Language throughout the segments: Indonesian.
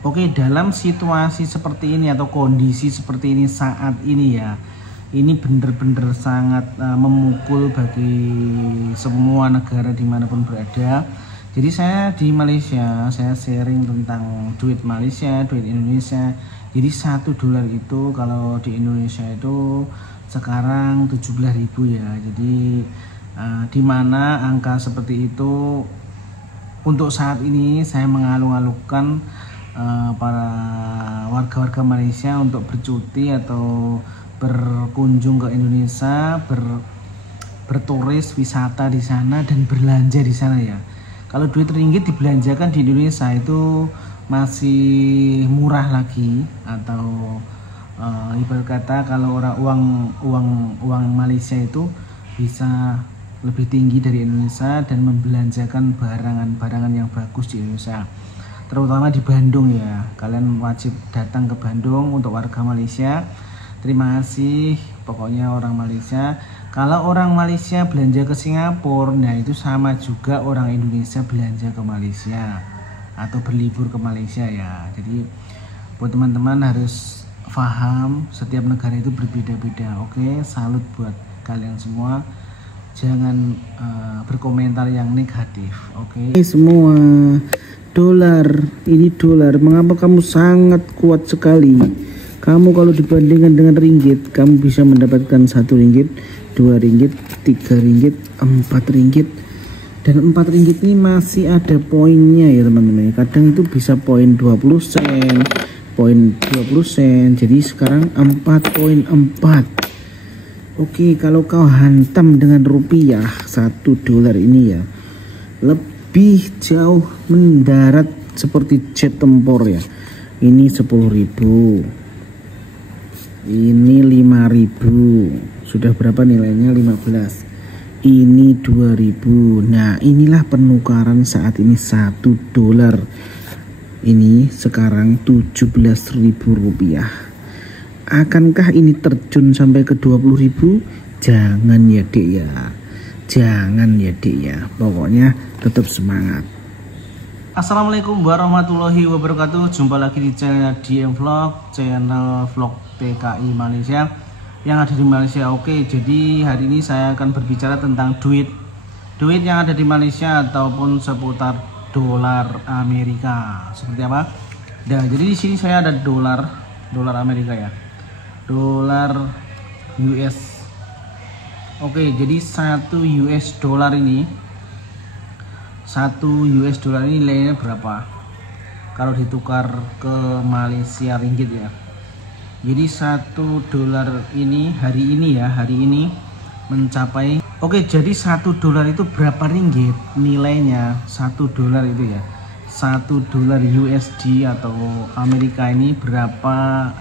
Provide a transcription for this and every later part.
Oke, dalam situasi seperti ini atau kondisi seperti ini saat ini ya, ini bener-bener sangat memukul bagi semua negara dimanapun berada. Jadi saya di Malaysia, saya sharing tentang duit Malaysia, duit Indonesia. Jadi $1 itu kalau di Indonesia itu sekarang 17.000 ya. Jadi di mana angka seperti itu untuk saat ini saya mengalung-alungkan para warga-warga Malaysia untuk bercuti atau berkunjung ke Indonesia, berturis wisata di sana dan belanja di sana ya. Kalau duit ringgit dibelanjakan di Indonesia itu masih murah lagi, atau ibarat kata kalau uang Malaysia itu bisa lebih tinggi dari Indonesia dan membelanjakan barangan yang bagus di Indonesia, terutama di Bandung ya. Kalian wajib datang ke Bandung untuk warga Malaysia. Terima kasih pokoknya orang Malaysia. Kalau orang Malaysia belanja ke Singapura, nah itu sama juga orang Indonesia belanja ke Malaysia atau berlibur ke Malaysia ya. Jadi buat teman-teman harus paham setiap negara itu berbeda-beda. Oke, salut buat kalian semua. Jangan berkomentar yang negatif. Oke. Semua dolar, ini dolar. Mengapa kamu sangat kuat sekali? Kamu kalau dibandingkan dengan ringgit, kamu bisa mendapatkan $1, $2, $3, $4, dan $4 ini masih ada poinnya ya teman-teman. Kadang itu bisa poin 20 sen, poin 20 sen. Jadi sekarang 4,4. Oke, kalau kau hantam dengan rupiah, $1 ini ya lebih jauh mendarat seperti jet tempur ya. Ini 10.000, ini 5.000, sudah berapa nilainya? 15. Ini 2.000. Nah, inilah penukaran saat ini $1 ini sekarang Rp17.000. Akankah ini terjun sampai ke 20.000? Jangan ya dek ya, jangan ya dek ya. Pokoknya tetap semangat. Assalamualaikum warahmatullahi wabarakatuh. Jumpa lagi di channel DM Vlog, channel vlog TKI Malaysia yang ada di Malaysia. Oke, jadi hari ini saya akan berbicara tentang duit yang ada di Malaysia ataupun seputar dolar Amerika. Seperti apa? Nah, jadi di sini saya ada dolar Amerika ya. Dolar US. Oke, jadi $1 ini nilainya berapa kalau ditukar ke Malaysia ringgit ya. Jadi $1 ini hari ini mencapai, oke, jadi $1 itu berapa ringgit nilainya? $1 itu ya, $1 USD atau Amerika ini berapa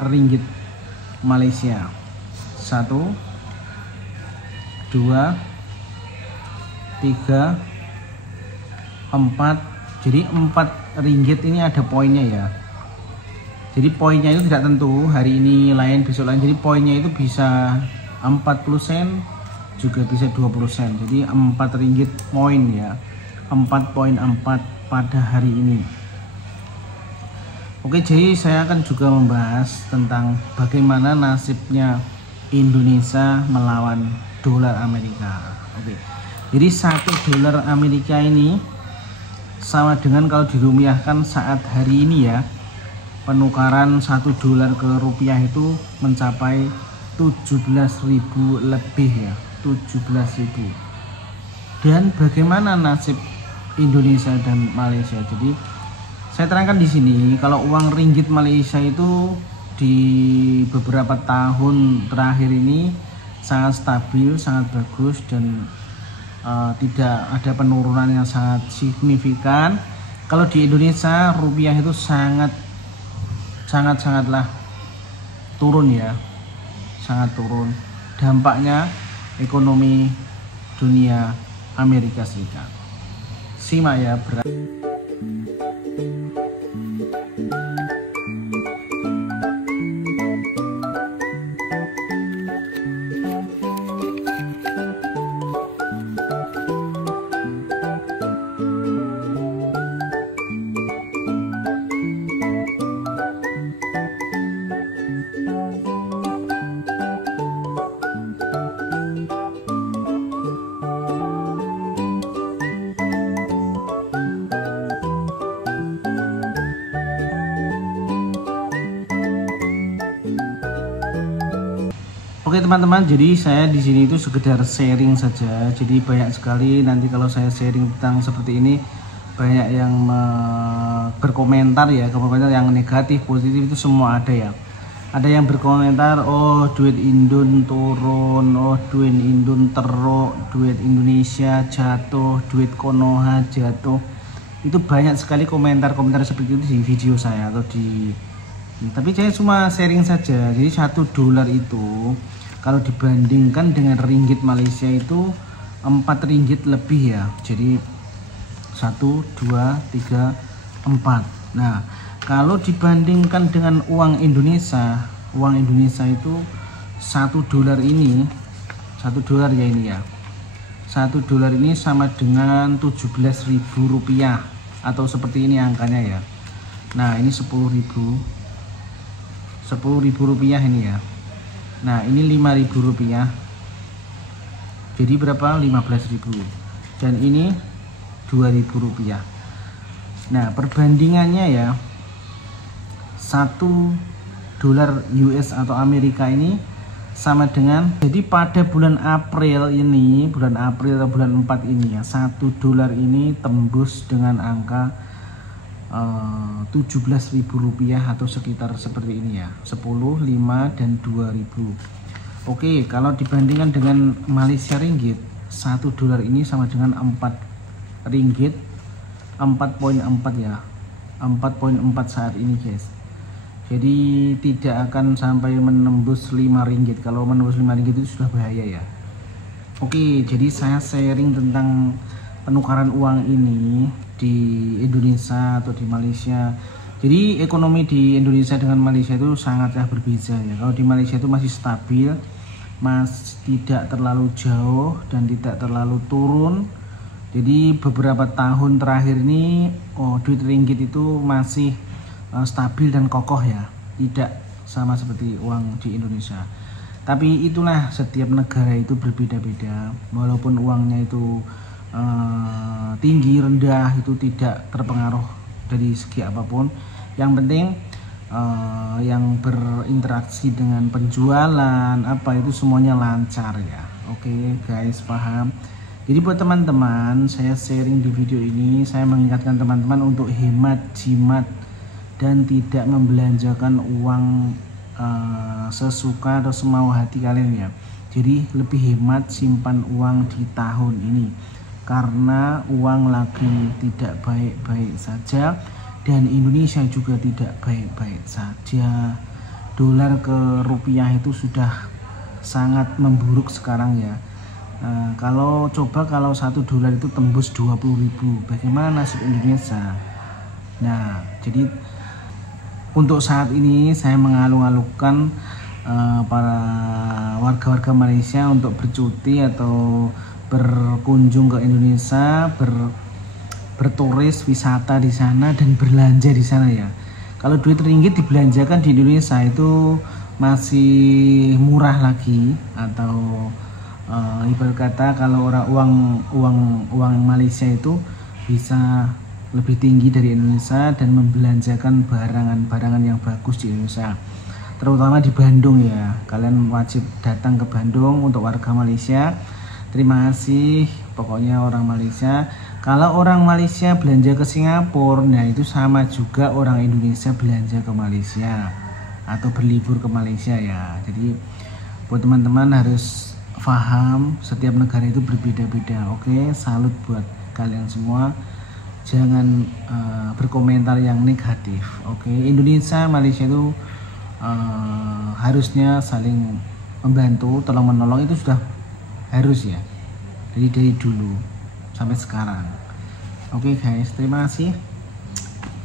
ringgit Malaysia? 1, 2, 3, 4. Jadi 4 ringgit ini ada poinnya ya. Jadi poinnya itu tidak tentu, hari ini lain, besok lain. Jadi poinnya itu bisa 40 sen, juga bisa 20 sen. Jadi 4 ringgit poin ya, 4,4 pada hari ini. Oke, jadi saya akan juga membahas tentang bagaimana nasibnya Indonesia melawan dolar Amerika. Oke, jadi $1 Amerika ini sama dengan kalau dirupiahkan saat hari ini ya, penukaran $1 ke rupiah itu mencapai 17.000 lebih ya, 17.000. Dan bagaimana nasib Indonesia dan Malaysia? Jadi saya terangkan di sini, kalau uang ringgit Malaysia itu di beberapa tahun terakhir ini sangat stabil, sangat bagus, dan tidak ada penurunan yang sangat signifikan. Kalau di Indonesia rupiah itu sangatlah turun ya, sangat turun. Dampaknya ekonomi dunia Amerika Serikat. Simak ya, Oke teman-teman, jadi saya di sini itu sekedar sharing saja. Jadi banyak sekali nanti kalau saya sharing tentang seperti ini banyak yang berkomentar ya, komentar yang negatif, positif itu semua ada ya. Ada yang berkomentar, oh duit Indon turun, oh duit Indon teruk, duit Indonesia jatuh, duit Konoha jatuh. Itu banyak sekali komentar-komentar seperti itu di video saya atau tapi saya cuma sharing saja. Jadi $1 itu kalau dibandingkan dengan ringgit Malaysia itu 4 ringgit lebih ya. Jadi 1, 2, 3, 4. Nah, kalau dibandingkan dengan uang Indonesia itu $1 ini, $1 ya ini ya. $1 ini sama dengan Rp17.000 atau seperti ini angkanya ya. Nah, ini 10.000 rupiah ini ya. Nah, ini Rp5.000. Jadi berapa? 15.000. Dan ini Rp2.000. Nah, perbandingannya ya, $1 US atau Amerika ini sama dengan, jadi pada bulan April atau bulan 4 ini ya, $1 ini tembus dengan angka Rp17.000 atau sekitar seperti ini ya, 10, 5, dan 2.000. Oke, kalau dibandingkan dengan Malaysia ringgit, $1 ini sama dengan 4 ringgit, 4,4 ya, 4,4 saat ini guys. Jadi tidak akan sampai menembus 5 ringgit. Kalau menembus 5 ringgit itu sudah bahaya ya. Oke, jadi saya sharing tentang penukaran uang ini di Indonesia atau di Malaysia. Jadi ekonomi di Indonesia dengan Malaysia itu sangatlah berbeda ya. Kalau di Malaysia itu masih stabil, tidak terlalu jauh dan tidak terlalu turun. Jadi beberapa tahun terakhir ini duit ringgit itu masih stabil dan kokoh ya, tidak sama seperti uang di Indonesia. Tapi itulah, setiap negara itu berbeda-beda. Walaupun uangnya itu tinggi rendah itu tidak terpengaruh dari segi apapun. Yang penting yang berinteraksi dengan penjualan apa itu semuanya lancar ya. Oke guys, paham. Jadi buat teman-teman, saya sharing di video ini, saya mengingatkan teman-teman untuk hemat, jimat, dan tidak membelanjakan uang sesuka atau semau hati kalian ya. Jadi lebih hemat, simpan uang di tahun ini, karena uang lagi tidak baik-baik saja dan Indonesia juga tidak baik-baik saja. Dolar ke rupiah itu sudah sangat memburuk sekarang ya. Kalau $1 itu tembus 20.000, bagaimana nasib Indonesia? Nah, jadi untuk saat ini saya mengalung-alungkan para warga-warga Malaysia untuk bercuti atau berkunjung ke Indonesia, berturis wisata di sana dan belanja di sana ya. Kalau duit ringgit dibelanjakan di Indonesia itu masih murah lagi, atau ibarat kata kalau uang Malaysia itu bisa lebih tinggi dari Indonesia dan membelanjakan barangan yang bagus di Indonesia, terutama di Bandung ya. Kalian wajib datang ke Bandung untuk warga Malaysia. Terima kasih pokoknya orang Malaysia. Kalau orang Malaysia belanja ke Singapura, nah itu sama juga orang Indonesia belanja ke Malaysia atau berlibur ke Malaysia ya. Jadi buat teman-teman harus paham, setiap negara itu berbeda-beda. Oke, salut buat kalian semua. Jangan berkomentar yang negatif. Oke, Indonesia, Malaysia itu harusnya saling membantu, tolong menolong, itu sudah harus ya. Jadi dari dulu sampai sekarang. Oke guys, terima kasih.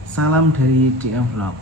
Salam dari DM Vlog.